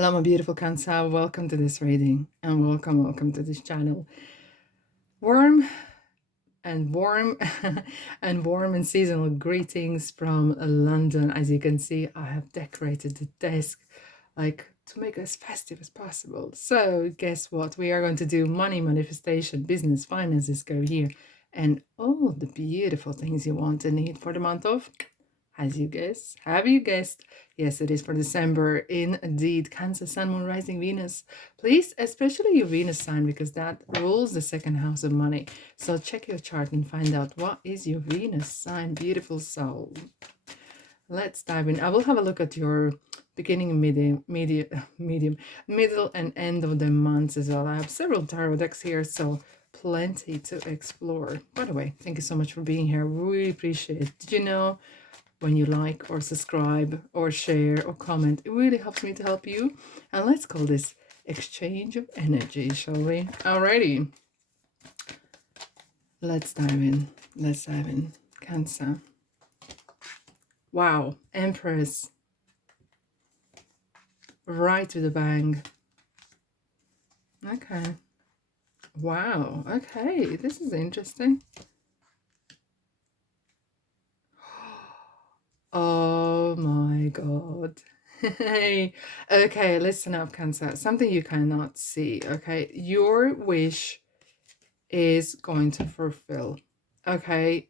Hello, my beautiful Cancer. Welcome to this reading and welcome to this channel. Warm warm and seasonal greetings from London. As you can see, I have decorated the desk like to make it as festive as possible. So guess what? We are going to do money manifestation, business, finances go here, and all the beautiful things you want and need for the month of, as you guess, have you guessed? Yes, it is for December. Indeed, Cancer, Sun, Moon, Rising, Venus. Please, especially your Venus sign, because that rules the second house of money. So check your chart and find out what is your Venus sign, beautiful soul. Let's dive in. I will have a look at your beginning, middle, and end of the months as well. I have several tarot decks here, so plenty to explore. By the way, thank you so much for being here. Really appreciate it. Did you know? When you like or subscribe or share or comment, it really helps me to help you. And let's call this exchange of energy, shall we? Alrighty. Let's dive in. Cancer. Wow. Empress. Right with a bang. Okay. Wow. Okay. This is interesting. Oh my God. Hey. Okay, listen up, Cancer. Something you cannot see, okay? Your wish is going to fulfill, okay?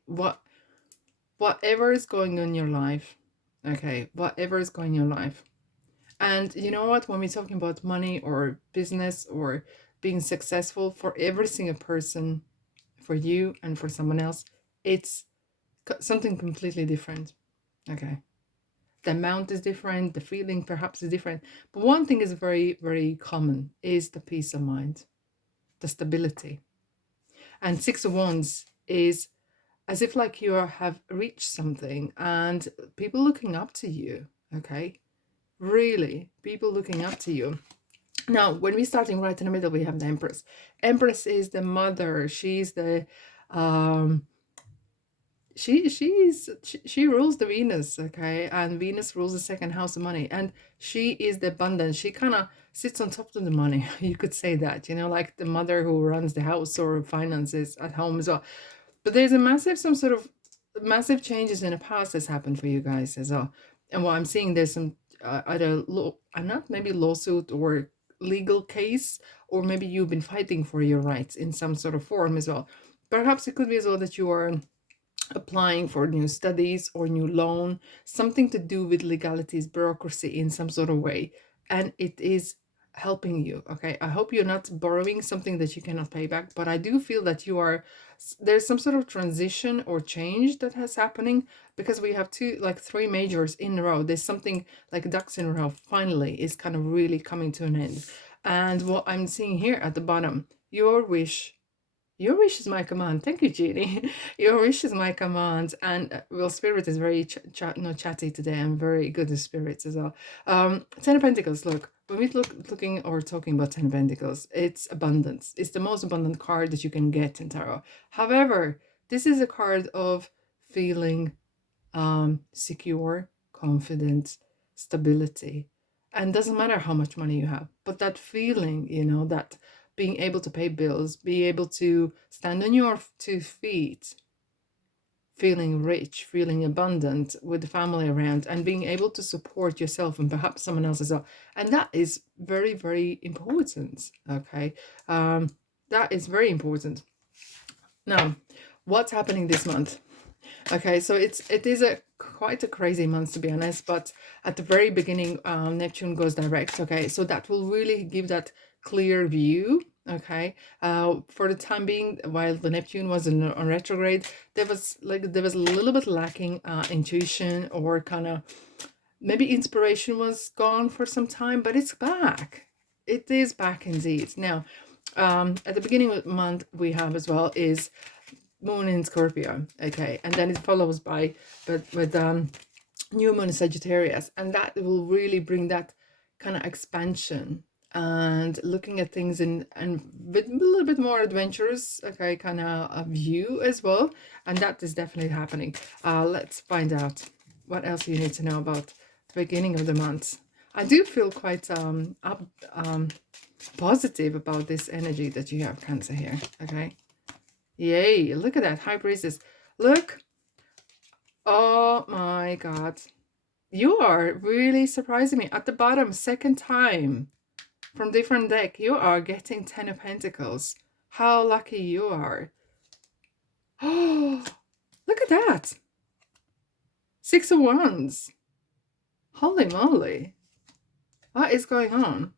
Whatever is going on in your life, okay? Whatever is going on in your life. And you know what? When we're talking about money or business or being successful, for every single person, for you and for someone else, it's something completely different, okay? The amount is different, the feeling perhaps is different, but one thing is very, very common is the peace of mind, the stability. And Six of Wands is as if like you have reached something and people looking up to you, okay? Really, people looking up to you. Now, when we're starting right in the middle, we have the Empress. Empress is the mother. She's the she rules the Venus, okay, and Venus rules the second house of money, and she is the abundance. She kind of sits on top of the money. You could say that, you know, like the mother who runs the house or finances at home as well. But there's some sort of massive changes in the past that's happened for you guys as well. And what I'm seeing, there's some either not maybe lawsuit or legal case, or maybe you've been fighting for your rights in some sort of form as well. Perhaps it could be as well that you are applying for new studies or new loan, something to do with legalities, bureaucracy in some sort of way, and it is helping you, okay? I hope you're not borrowing something that you cannot pay back, but I do feel that there's some sort of transition or change that has happening, because we have three majors in a row. There's something like ducks in a row finally is kind of really coming to an end. And what I'm seeing here at the bottom, your wish is my command. Thank you, Jeannie. Your wish is my command. And well, Spirit is very chatty today. I'm very good with spirits as well. Ten of Pentacles. Look, when we looking or talking about Ten of Pentacles, it's abundance. It's the most abundant card that you can get in tarot. However, this is a card of feeling secure, confident, stability. And doesn't matter how much money you have, but that feeling, you know, that being able to pay bills, be able to stand on your 2 feet, feeling rich, feeling abundant with the family around, and being able to support yourself and perhaps someone else as well. And that is very, very important, okay? That is very important. Now, what's happening this month? Okay, so it is quite a crazy month, to be honest, but at the very beginning, Neptune goes direct, okay? So that will really give that clear view, okay? For the time being, while the Neptune was on retrograde, there was a little bit lacking intuition, or kind of maybe inspiration was gone for some time, but it's back. It is back indeed. Now, at the beginning of the month, we have as well is Moon in Scorpio, okay, and then it follows by with new moon in Sagittarius, and that will really bring that kind of expansion and looking at things and with a little bit more adventurous, okay, kind of a view as well, and that is definitely happening. Let's find out what else you need to know about the beginning of the month. I do feel quite positive about this energy that you have, Cancer, here. Okay. Yay. Look at that. High Priestess. Look. Oh my God. You are really surprising me. At the bottom, second time from different deck, you are getting 10 of Pentacles. How lucky you are. Oh, look at that. 6 of Wands. Holy moly. What is going on?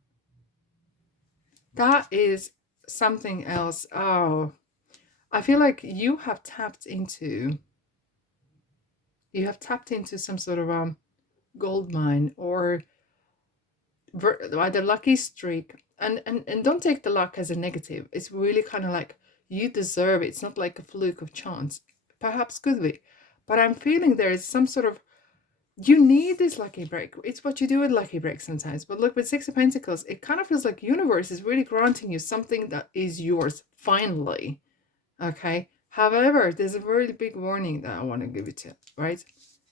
That is something else. Oh, I feel like you have tapped into some sort of gold mine, or either lucky streak. And don't take the luck as a negative. It's really kind of like you deserve it. It's not like a fluke of chance. Perhaps could be. But I'm feeling there is some sort of, you need this lucky break. It's what you do with lucky breaks sometimes. But look, with Six of Pentacles, it kind of feels like universe is really granting you something that is yours finally. Okay. However, there's a very big warning that I want to give you to, right?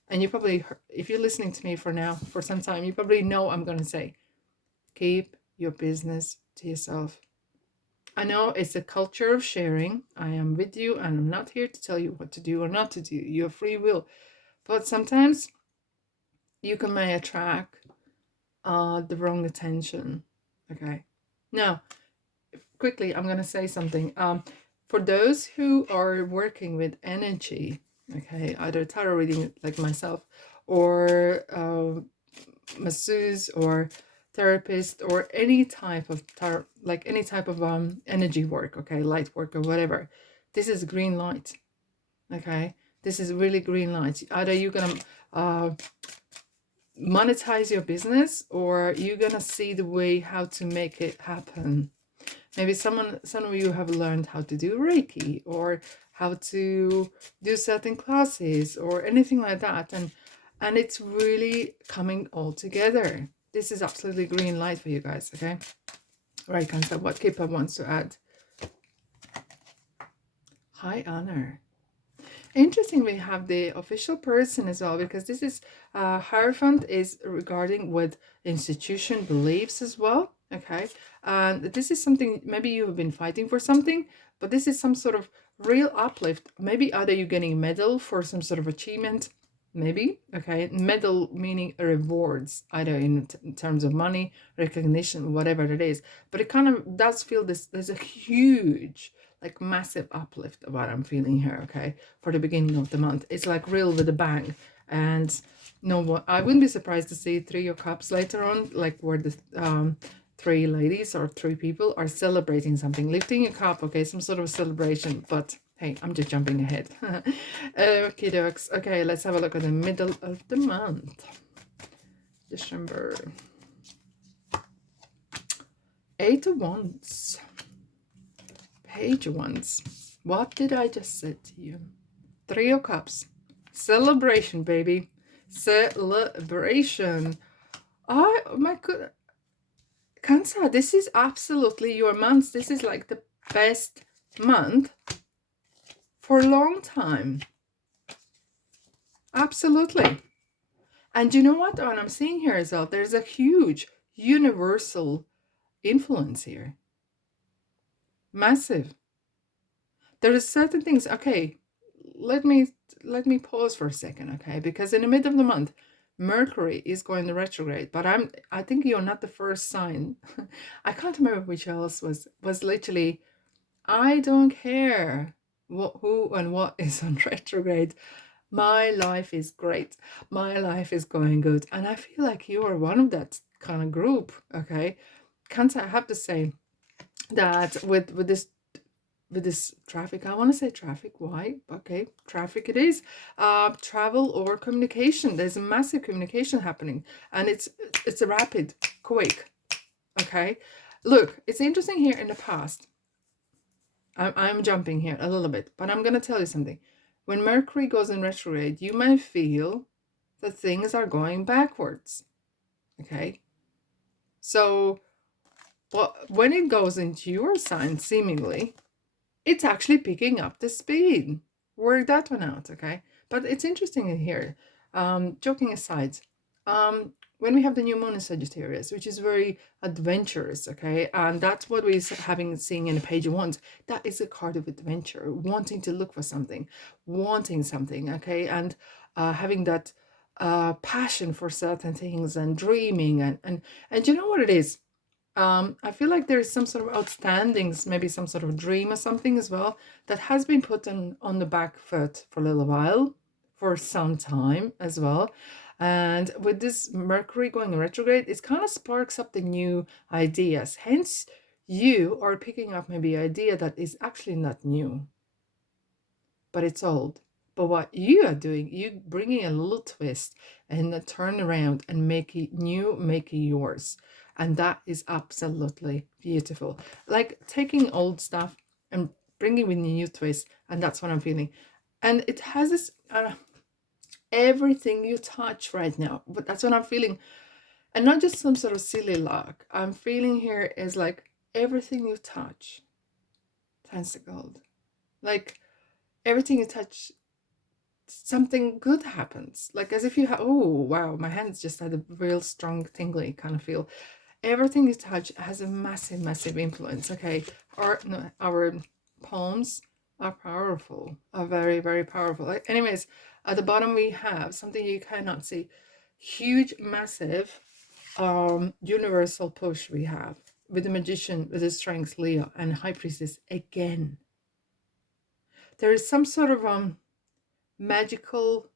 And you probably, if you're listening to me for some time, you probably know I'm going to say, keep your business to yourself. I know it's a culture of sharing. I am with you, and I'm not here to tell you what to do or not to do. You have free will. But sometimes you may attract the wrong attention. Okay. Now, quickly, I'm going to say something. For those who are working with energy, okay, either tarot reading like myself, or masseuse, or therapist, or any type of tarot, like any type of energy work, okay, light work or whatever, this is green light. Okay, this is really green light. Either you're gonna monetize your business, or you're gonna see the way how to make it happen. Maybe some of you have learned how to do Reiki, or how to do certain classes, or anything like that, and it's really coming all together. This is absolutely green light for you guys. Okay, right, Cancer, what Kippa wants to add? High honor. Interesting, we have the official person as well, because this is Hierophant is regarding with institution beliefs as well. Okay, and this is something, maybe you have been fighting for something, but this is some sort of real uplift. Maybe either you're getting a medal for some sort of achievement, maybe. Okay, medal meaning rewards, either in terms of money, recognition, whatever it is. But it kind of does feel this, there's a huge, like massive uplift of what I'm feeling here, okay, for the beginning of the month. It's like real with a bang. And no, I wouldn't be surprised to see 3 of Cups later on, like where the 3 ladies or 3 people are celebrating something, lifting a cup, okay, some sort of celebration. But hey, I'm just jumping ahead. Okay, dokes. Okay, let's have a look at the middle of the month. December. 8 of Wands. Page of Wands. What did I just say to you? 3 of Cups. Celebration, baby. Celebration. Oh my god. Cancer, this is absolutely your month. This is like the best month for a long time. Absolutely. And you know what? What I'm seeing here as well, there's a huge universal influence here. Massive. There are certain things. Okay, let me pause for a second, okay? Because in the middle of the month, Mercury is going retrograde, but I think you're not the first sign. I can't remember which else was literally, I don't care who and what is on retrograde. My life is great. My life is going good. And I feel like you are one of that kind of group, okay? Cancer, I have to say that with this traffic, I want to say traffic, why? Okay, traffic it is. Travel or communication. There's a massive communication happening, and it's a rapid, quick. Okay, look, it's interesting here in the past. I'm jumping here a little bit, but I'm gonna tell you something. When Mercury goes in retrograde, you may feel that things are going backwards. Okay, so when it goes into your sign, seemingly, it's actually picking up the speed. Work that one out, okay? But it's interesting in here. Joking aside, when we have the new moon in Sagittarius, which is very adventurous, okay, and that's what we're having seeing in the page of wands. That is a card of adventure, wanting to look for something, wanting something, okay, and having that passion for certain things and dreaming and you know what it is. I feel like there is some sort of outstandings, maybe some sort of dream or something as well, that has been put on the back foot for a little while, for some time as well. And with this Mercury going retrograde, it kind of sparks up the new ideas. Hence, you are picking up maybe an idea that is actually not new, but it's old. But what you are doing, you bringing a little twist and a turn around and make it new, make it yours. And that is absolutely beautiful. Like taking old stuff and bringing with a new twist. And that's what I'm feeling. And it has this, everything you touch right now, but that's what I'm feeling. And not just some sort of silly luck. I'm feeling here is like everything you touch turns to gold. Like everything you touch, something good happens. Like as if you have, oh wow, my hands just had a real strong tingly kind of feel. Everything you touch has a massive influence. Okay, our palms are powerful, are very powerful. Like, anyways, at the bottom we have something you cannot see. Huge, massive, universal push we have with the magician, with the strength, Leo, and high priestess again. There is some sort of magical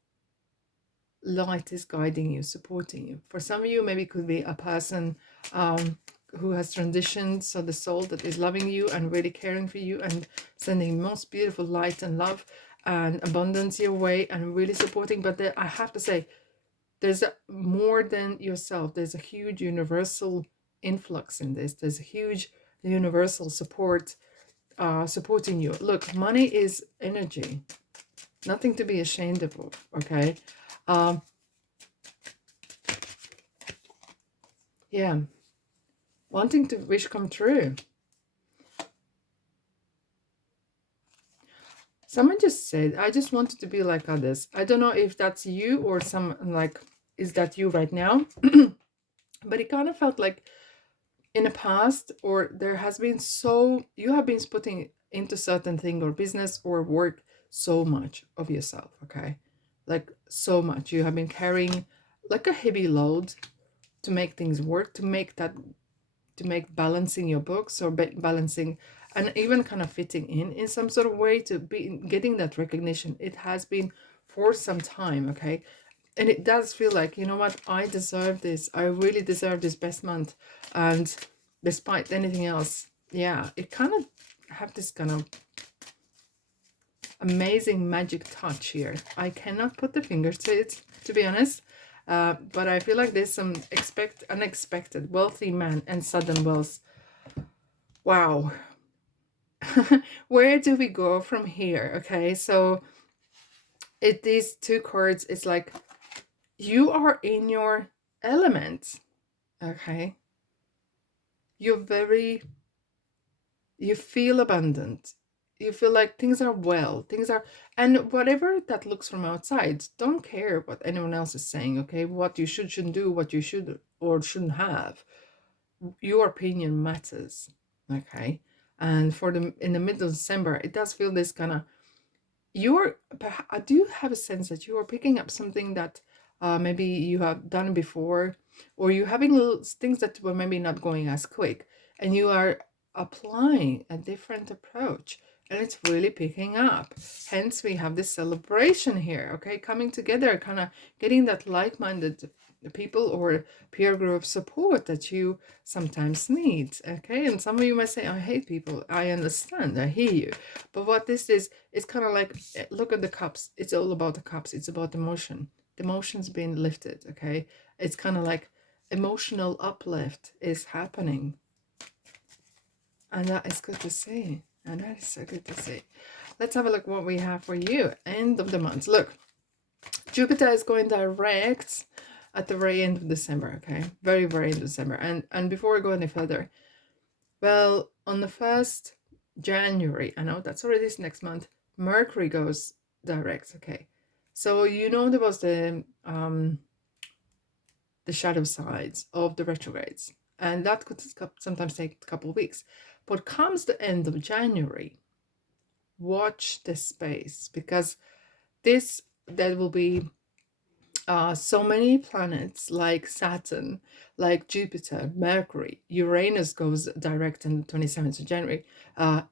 light is guiding you, supporting you. For some of you, maybe it could be a person who has transitioned, so the soul that is loving you and really caring for you and sending most beautiful light and love and abundance your way and really supporting. But I have to say, there's more than yourself. There's a huge universal influx in this. There's a huge universal support supporting you. Look, money is energy, nothing to be ashamed of, okay? Yeah, wanting to wish come true. Someone just said, I just wanted to be like others. I don't know if that's you or some, like, is that you right now? But it kind of felt like in the past, or there has been you have been putting into certain thing or business or work so much of yourself, okay? Like so much. You have been carrying like a heavy load to make things work, to make balancing your books or balancing and even kind of fitting in some sort of way to be getting that recognition. It has been for some time, okay? And it does feel like, you know what, I deserve this. I really deserve this best month. And despite anything else, yeah, it kind of have this kind of amazing magic touch here. I cannot put the fingers to it, to be honest. But I feel like there's some unexpected wealthy man and sudden wealth. Wow. Where do we go from here? Okay, so these two cards, it's like you are in your element. Okay, you feel abundant. You feel like things are well, and whatever that looks from outside, don't care what anyone else is saying, okay? What you shouldn't do, what you should or shouldn't have. Your opinion matters, okay? And in the middle of December, it does feel this kind of, I do have a sense that you are picking up something that maybe you have done before, or you're having little things that were maybe not going as quick, and you are applying a different approach, and it's really picking up. Hence, we have this celebration here, okay? Coming together, kind of getting that like-minded people or peer group support that you sometimes need, okay? And some of you might say, I hate people. I understand, I hear you. But what this is, it's kind of like, look at the cups. It's all about the cups. It's about emotion. The emotion's being lifted, okay? It's kind of like emotional uplift is happening. And that is good to see. And that is so good to see. Let's have a look what we have for you. End of the month. Look, Jupiter is going direct at the very end of December, okay? Very end of December. And before we go any further, well, on the 1st January, I know that's already this next month, Mercury goes direct, okay? So, you know, there was the the shadow sides of the retrogrades. And that could sometimes take a couple of weeks. But comes the end of January, watch this space, because there will be so many planets like Saturn, like Jupiter, Mercury, Uranus goes direct on the 27th of January.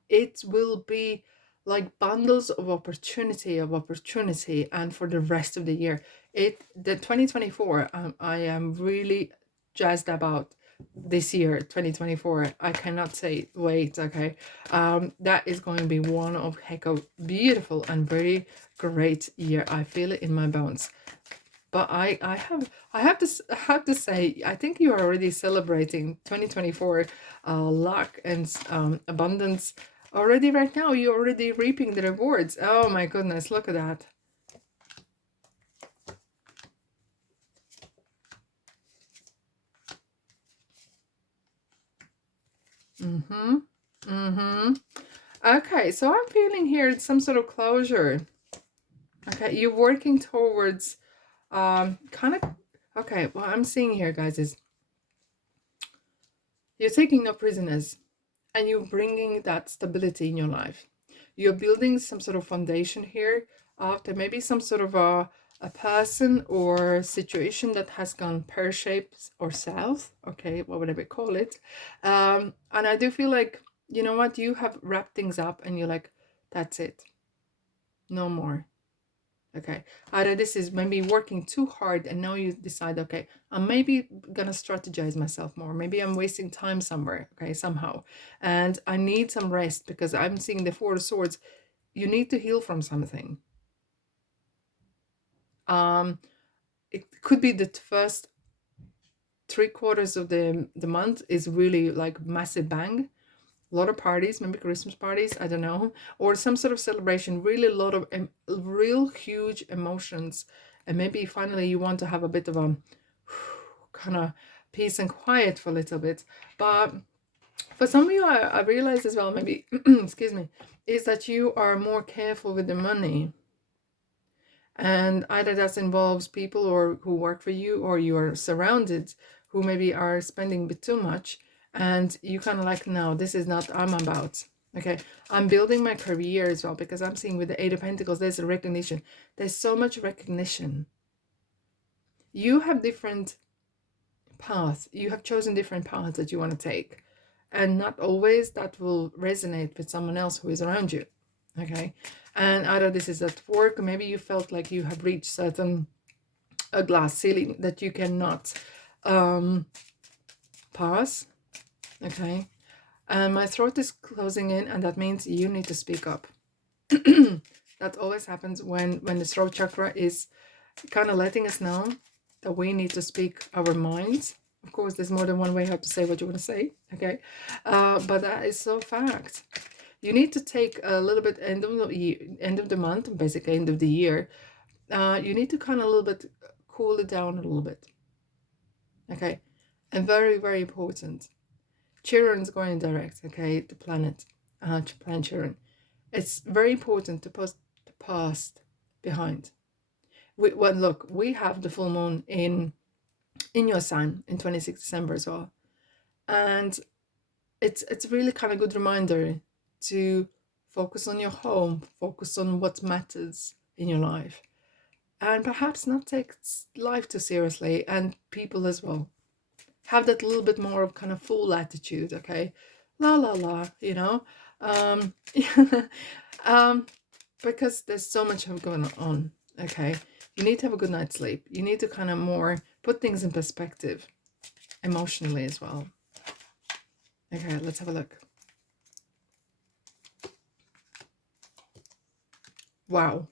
It will be like bundles of opportunity, and for the rest of the year. The 2024, I am really jazzed about this year, 2024. I cannot say wait, okay? That is going to be one of heck of beautiful and very great year. I feel it in my bones. But I have to say, I think you are already celebrating 2024 luck and abundance already right now. You're already reaping the rewards. Oh my goodness, look at that. Mm-hmm. Mm-hmm. Okay, so I'm feeling here some sort of closure. Okay, you're working towards kind of, okay, what I'm seeing here, guys, is you're taking no prisoners and you're bringing that stability in your life. You're building some sort of foundation here after maybe some sort of a person or situation that has gone pear-shaped or south, okay, whatever we call it. And I do feel like, you know what, you have wrapped things up and you're like, that's it, no more. Okay, either this is maybe working too hard and now you decide, okay, I'm maybe gonna strategize myself more. Maybe I'm wasting time somewhere, okay, somehow. And I need some rest because I'm seeing the Four of Swords. You need to heal from something. It could be the first 3 quarters of the month is really like massive bang. A lot of parties, maybe Christmas parties, I don't know, or some sort of celebration, really a lot of real huge emotions. And maybe finally you want to have a bit of a kind of peace and quiet for a little bit. But for some of you, I realize as well, maybe, excuse me, is that you are more careful with the money. And either that involves people or who work for you, or you are surrounded who maybe are spending a bit too much, and you kind of like, no, this is not I'm about. Okay, I'm building my career as well, because I'm seeing with the Eight of Pentacles, there's a recognition. There's so much recognition. You have different paths. You have chosen different paths that you want to take. And not always that will resonate with someone else who is around you. Okay. And either this is at work, or maybe you felt like you have reached certain a glass ceiling that you cannot pass. Okay. And my throat is closing in, and that means you need to speak up. That always happens when the throat chakra is kind of letting us know that we need to speak our minds. Of course, there's more than one way how to say what you want to say. Okay. But that is so fact. You need to take a little bit end of the month, basically end of the year. You need to kind of a little bit cool it down a little bit. Okay. And very, very important. Chiron's going direct, okay, the planet Chiron. It's very important to put the past behind. Well, look, we have the full moon in your sign in 26 December as well. And it's really kind of good reminder to focus on your home, focus on what matters in your life, and perhaps not take life too seriously, and people as well. Have that little bit more of kind of fool attitude, okay? La la la, you know? Because there's so much going on, okay? You need to have a good night's sleep. You need to kind of more put things in perspective emotionally as well. Okay, let's have a look. Wow.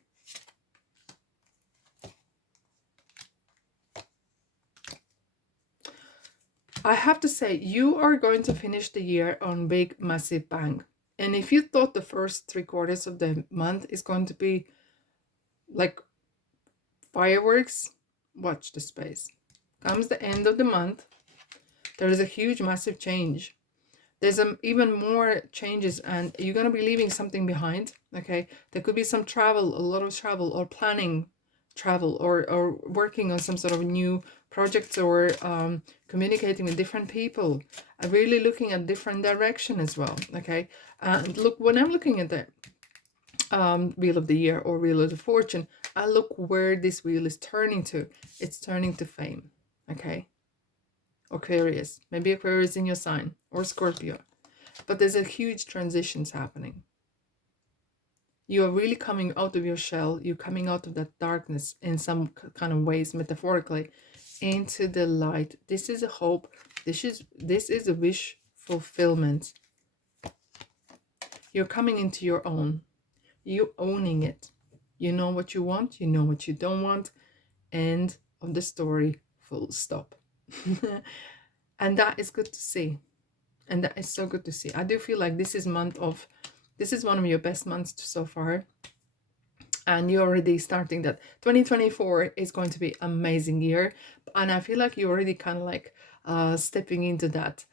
I have to say, you are going to finish the year on big, massive bang. And if you thought the first 3 quarters of the month is going to be like fireworks, watch the space. Comes the end of the month, there is a huge, massive change. There's even more changes, and you're going to be leaving something behind, okay? There could be some travel, a lot of travel, or planning travel, or working on some sort of new projects, or communicating with different people, really looking at different direction as well. Okay, and look, when I'm looking at the wheel of the year or wheel of the fortune, I look where this wheel is turning to. It's turning to fame. Okay, Aquarius, maybe Aquarius in your sign, or Scorpio, but there's a huge transitions happening. You are really coming out of your shell. You're coming out of that darkness in some kind of ways, metaphorically, into the light. This is a hope. This is a wish fulfillment. You're coming into your own. You're owning it. You know what you want. You know what you don't want. End of the story. Full stop. And that is good to see. And that is so good to see. I do feel like this is one of your best months so far, and you're already starting that. 2024 is going to be amazing year, and I feel like you're already kind of like stepping into that,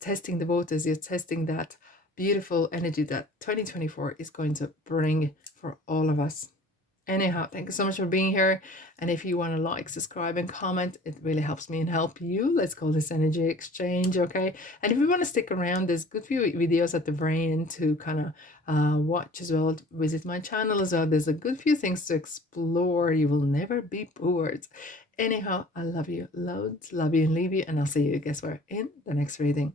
testing the waters. You're testing that beautiful energy that 2024 is going to bring for all of us. Anyhow, thank you so much for being here. And if you want to like, subscribe, and comment, it really helps me and help you. Let's call this energy exchange, okay? And if you want to stick around, there's good few videos at the very end to kind of watch as well. Visit my channel as well. There's a good few things to explore. You will never be bored. Anyhow, I love you loads, love you and leave you. And I'll see you, guess where, in the next reading.